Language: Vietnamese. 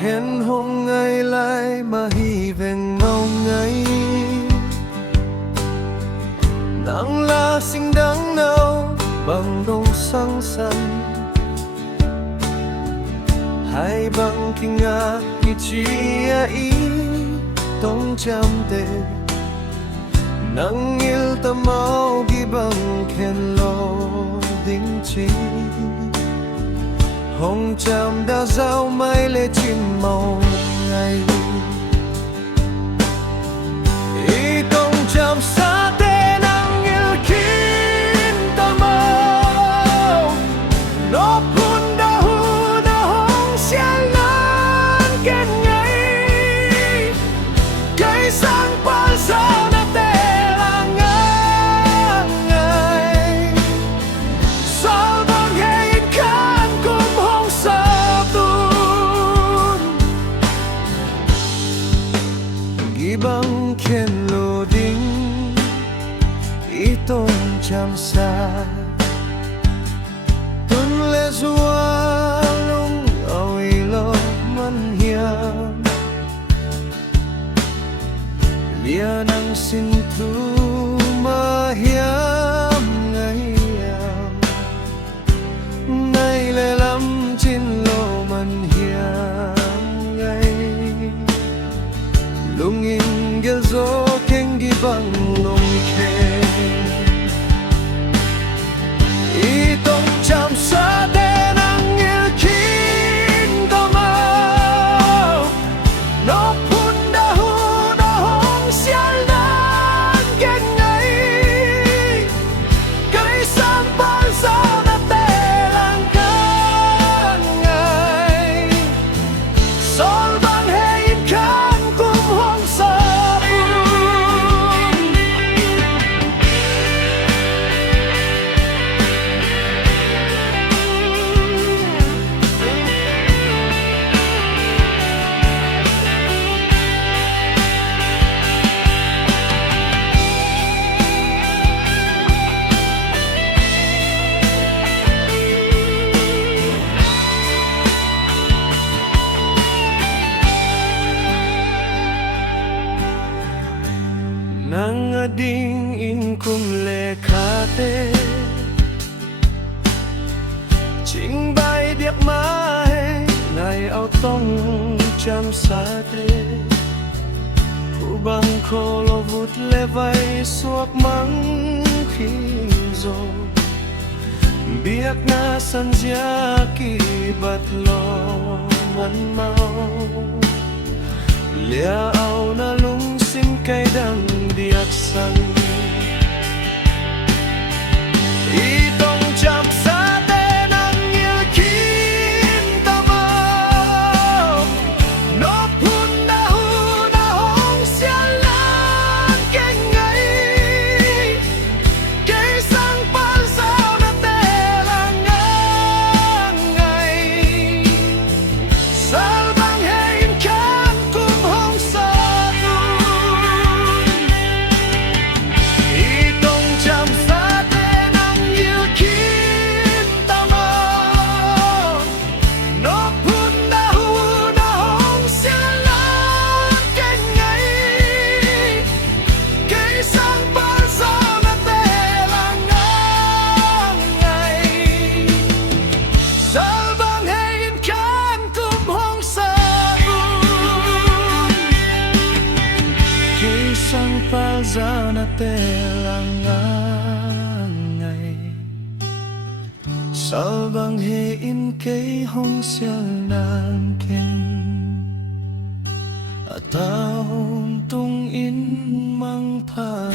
khen hôm ngày lại mà hy vọng mau ngày nắng lá xinh đáng nào bằng đông sáng xanh hai bằng kinh ngạc như chia ý tông chăm tê nắng yêu ta mau ghi bằng khen lo đính chi hồng tràm đã giao mai lệ chim màu ngày ý tông tràm xa tê nắng yêu kín ta mau nó phun đã hù đã hồng xe lan kênh ngày cây sáng bao giờ đã tê là ngang ngày sao bằng hết khăn cùng hồng sa tuôn ghi bằng khen lô đinh ý tôn chăm xa tuân lệ dùa lung ôi lo mân hiền lia nang xin thu mà hiếm ngày nay lệ lắm trên lô mân hiền ngày lung in gel gió keng gi bằng lung khe ý tông chăm xa đê nắng yêu kín ta mau nó phun đã hù đã hồng xe lan kênh ngày cây sáng bao giờ đã tê lang khăn ngày sol bằng hết khăn cùng hồng sa nang ading in kum le khate chinh bay điệp mai ngày ao tông chăm sa tê khu băng khô lo vút le vay suốt mắng khi rồi biết na san gia kỳ bát lo mặn mau lia ao na lung xin cây đằng điệp xanh ý tông chăm xa tê nắng yêu kín ta mau nó phun đã hù đã hồng xe lan kênh ngày cây sáng bao giờ đã tê là ngang ngày sao bằng hết khăn cùng hồng sa ý tông chăm xa tê nắng yêu kín ta mau nó phun đã hù đã hồng xe lan kênh ngày cây sáng bao giờ đã tê là ngang ngày sao bằng hết khăn cùng hồng sa khi sang bao giờ na tê là ngang ngày sao bằng hệ in cây hồng xe lan kênh tao tung in mang pha